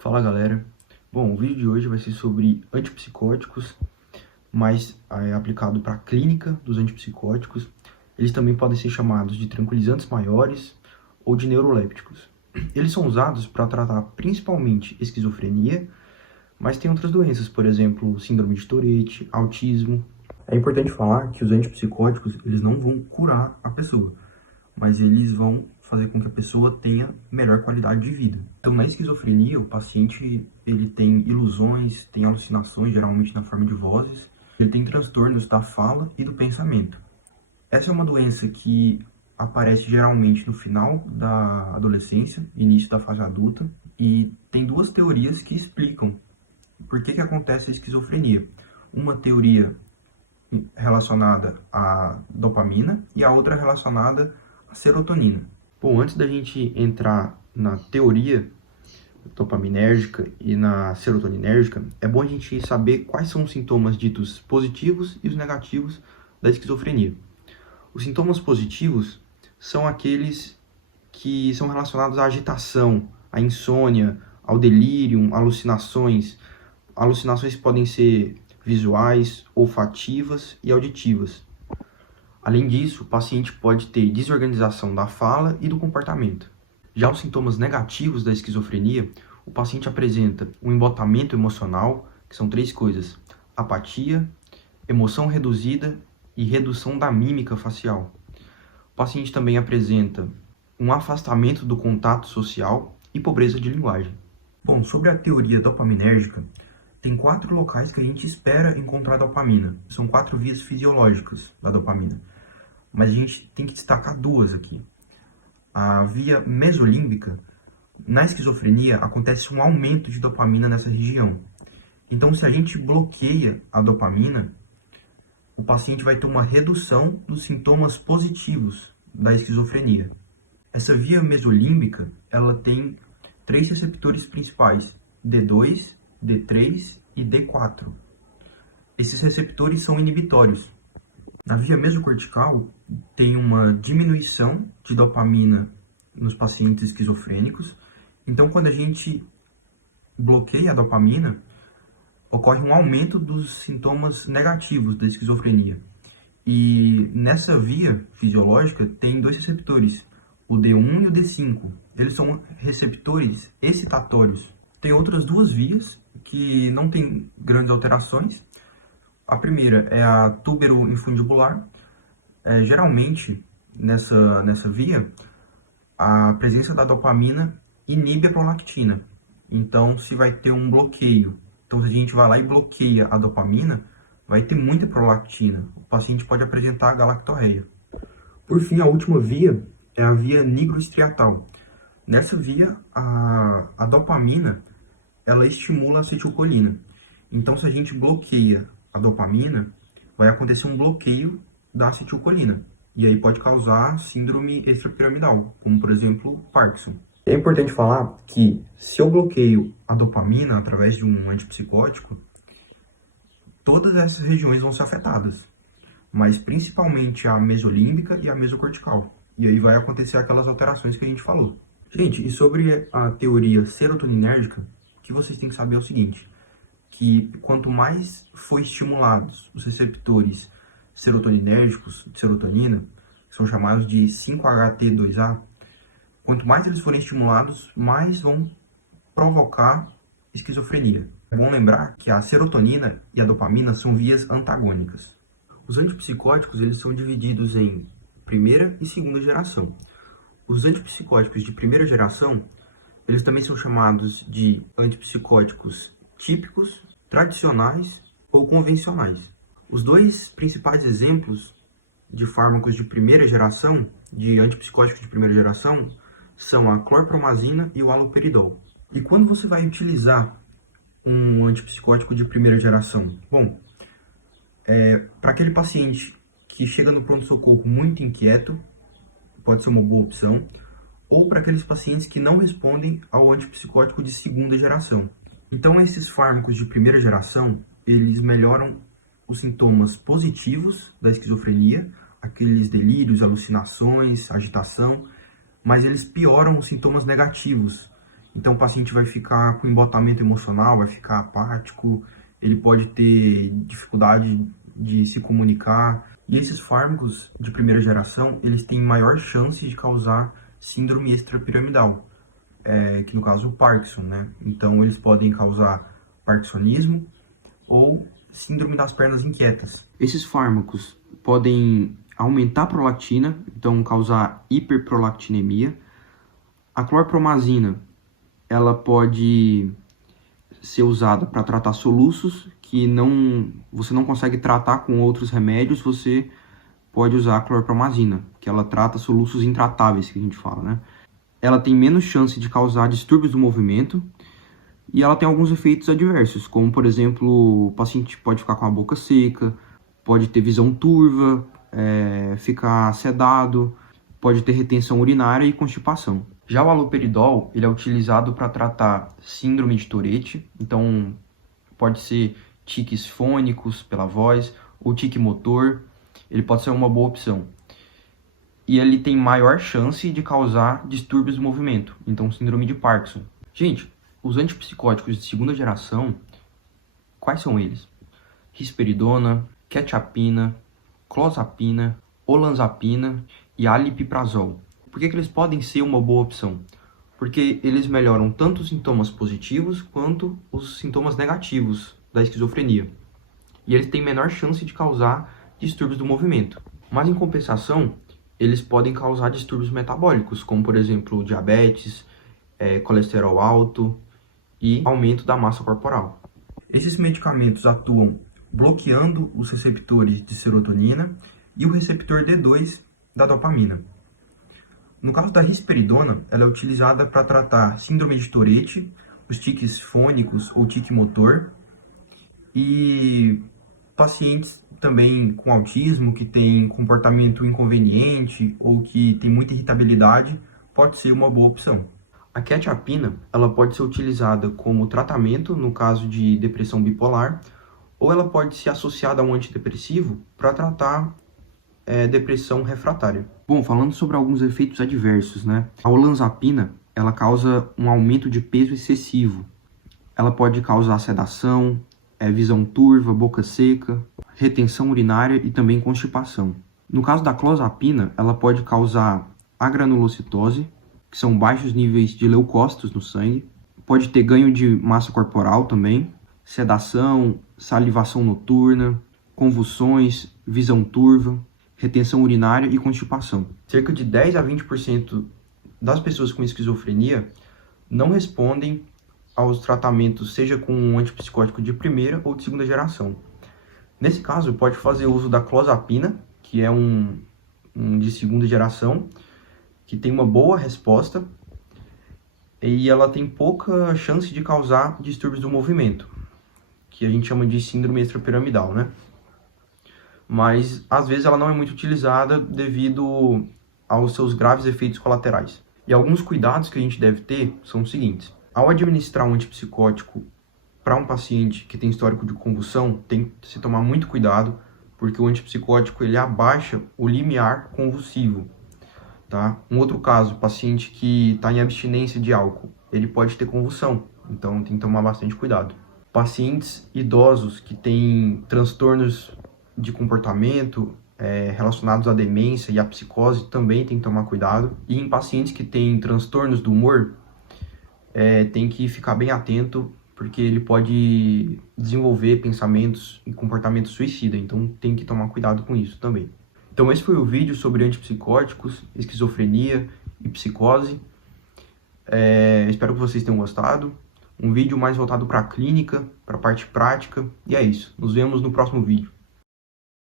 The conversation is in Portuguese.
Fala galera, bom, o vídeo de hoje vai ser sobre antipsicóticos, mas aplicado para a clínica dos antipsicóticos. Eles também podem ser chamados de tranquilizantes maiores ou de neurolépticos. Eles são usados para tratar principalmente esquizofrenia, mas tem outras doenças, por exemplo, síndrome de Tourette, autismo. É importante falar que os antipsicóticos eles não vão curar a pessoa, mas eles vão fazer com que a pessoa tenha melhor qualidade de vida. Então, na esquizofrenia, o paciente ele tem ilusões, tem alucinações, geralmente na forma de vozes, ele tem transtornos da fala e do pensamento. Essa é uma doença que aparece geralmente no final da adolescência, início da fase adulta, e tem duas teorias que explicam por que acontece a esquizofrenia. Uma teoria relacionada à dopamina e a outra relacionada à serotonina. Bom, antes da gente entrar na teoria dopaminérgica e na serotoninérgica, é bom a gente saber quais são os sintomas ditos positivos e os negativos da esquizofrenia. Os sintomas positivos são aqueles que são relacionados à agitação, à insônia, ao delírio, alucinações. Alucinações podem ser visuais, olfativas e auditivas. Além disso, o paciente pode ter desorganização da fala e do comportamento. Já os sintomas negativos da esquizofrenia, o paciente apresenta um embotamento emocional, que são três coisas: apatia, emoção reduzida e redução da mímica facial. O paciente também apresenta um afastamento do contato social e pobreza de linguagem. Bom, sobre a teoria dopaminérgica, tem 4 locais que a gente espera encontrar dopamina. São 4 vias fisiológicas da dopamina. Mas a gente tem que destacar 2 aqui. A via mesolímbica, na esquizofrenia, acontece um aumento de dopamina nessa região. Então, se a gente bloqueia a dopamina, o paciente vai ter uma redução dos sintomas positivos da esquizofrenia. Essa via mesolímbica, ela tem 3 receptores principais, D2, D3 e D4. Esses receptores são inibitórios. Na via mesocortical, tem uma diminuição de dopamina nos pacientes esquizofrênicos. Então, quando a gente bloqueia a dopamina, ocorre um aumento dos sintomas negativos da esquizofrenia. E nessa via fisiológica tem 2 receptores, o D1 e o D5. Eles são receptores excitatórios. Tem outras 2 vias que não têm grandes alterações. A primeira é a túbero-infundibular. Geralmente, nessa via, a presença da dopamina inibe a prolactina. Então, se vai ter um bloqueio, então se a gente vai lá e bloqueia a dopamina, vai ter muita prolactina. O paciente pode apresentar galactorreia. Por fim, a última via é a via nigrostriatal. Nessa via, a dopamina, ela estimula a acetilcolina. Então, se a gente bloqueia a dopamina, vai acontecer um bloqueio da acetilcolina. E aí pode causar síndrome extrapiramidal, como, por exemplo, Parkinson. É importante falar que se eu bloqueio a dopamina através de um antipsicótico, todas essas regiões vão ser afetadas, mas principalmente a mesolímbica e a mesocortical. E aí vai acontecer aquelas alterações que a gente falou. Gente, e sobre a teoria serotoninérgica, o que vocês têm que saber é o seguinte, que quanto mais for estimulados os receptores serotoninérgicos de serotonina, que são chamados de 5-HT2A, quanto mais eles forem estimulados, mais vão provocar esquizofrenia. É bom lembrar que a serotonina e a dopamina são vias antagônicas. Os antipsicóticos eles são divididos em primeira e segunda geração. Os antipsicóticos de primeira geração, eles também são chamados de antipsicóticos típicos, tradicionais ou convencionais. Os 2 principais exemplos de fármacos de primeira geração, de antipsicóticos de primeira geração, são a clorpromazina e o haloperidol. E quando você vai utilizar um antipsicótico de primeira geração? Bom, para aquele paciente que chega no pronto-socorro muito inquieto, pode ser uma boa opção, ou para aqueles pacientes que não respondem ao antipsicótico de segunda geração. Então, esses fármacos de primeira geração, eles melhoram os sintomas positivos da esquizofrenia, aqueles delírios, alucinações, agitação, mas eles pioram os sintomas negativos, Então o paciente vai ficar com embotamento emocional, vai ficar apático, ele pode ter dificuldade de se comunicar. E esses fármacos de primeira geração, eles têm maior chance de causar síndrome extrapiramidal, que no caso é o Parkinson, né? Então eles podem causar parkinsonismo ou síndrome das pernas inquietas. Esses fármacos podem aumentar a prolactina, então causar hiperprolactinemia. A clorpromazina, ela pode ser usada para tratar soluços que você não consegue tratar com outros remédios, você pode usar a clorpromazina, que ela trata soluços intratáveis, que a gente fala, né? Ela tem menos chance de causar distúrbios do movimento e ela tem alguns efeitos adversos, como, por exemplo, o paciente pode ficar com a boca seca, pode ter visão turva, ficar sedado, pode ter retenção urinária e constipação. Já o haloperidol, ele é utilizado para tratar síndrome de Tourette, então pode ser tiques fônicos pela voz ou tique motor, ele pode ser uma boa opção. E ele tem maior chance de causar distúrbios do movimento, então síndrome de Parkinson. Gente, os antipsicóticos de segunda geração, quais são eles? Risperidona, quetiapina, clozapina, olanzapina e alipiprazol. Por que eles podem ser uma boa opção? Porque eles melhoram tanto os sintomas positivos quanto os sintomas negativos da esquizofrenia. E eles têm menor chance de causar distúrbios do movimento. Mas em compensação, eles podem causar distúrbios metabólicos, como por exemplo diabetes, colesterol alto e aumento da massa corporal. Esses medicamentos atuam bloqueando os receptores de serotonina e o receptor D2 da dopamina. No caso da risperidona, ela é utilizada para tratar síndrome de Tourette, os tiques fônicos ou tique motor e pacientes também com autismo que tem comportamento inconveniente ou que tem muita irritabilidade, pode ser uma boa opção. A quetiapina, ela pode ser utilizada como tratamento no caso de depressão bipolar, ou ela pode ser associada a um antidepressivo para tratar depressão refratária. Bom, falando sobre alguns efeitos adversos, né? A olanzapina, ela causa um aumento de peso excessivo. Ela pode causar sedação, visão turva, boca seca, retenção urinária e também constipação. No caso da clozapina, ela pode causar agranulocitose, que são baixos níveis de leucócitos no sangue. Pode ter ganho de massa corporal também, sedação, salivação noturna, convulsões, visão turva, retenção urinária e constipação. Cerca de 10 a 20% das pessoas com esquizofrenia não respondem aos tratamentos, seja com um antipsicótico de primeira ou de segunda geração. Nesse caso, pode fazer uso da clozapina, que é um de segunda geração, que tem uma boa resposta e ela tem pouca chance de causar distúrbios do movimento, que a gente chama de síndrome extrapiramidal, né? Mas às vezes ela não é muito utilizada devido aos seus graves efeitos colaterais. E alguns cuidados que a gente deve ter são os seguintes. Ao administrar um antipsicótico para um paciente que tem histórico de convulsão, tem que se tomar muito cuidado, porque o antipsicótico ele abaixa o limiar convulsivo. Tá? Um outro caso, paciente que está em abstinência de álcool, ele pode ter convulsão, então tem que tomar bastante cuidado. Pacientes idosos que têm transtornos de comportamento relacionados à demência e à psicose também tem que tomar cuidado. E em pacientes que têm transtornos do humor, tem que ficar bem atento, porque ele pode desenvolver pensamentos e comportamento suicida, então tem que tomar cuidado com isso também. Então esse foi o vídeo sobre antipsicóticos, esquizofrenia e psicose. Espero que vocês tenham gostado. Um vídeo mais voltado para a clínica, para a parte prática. E é isso. Nos vemos no próximo vídeo.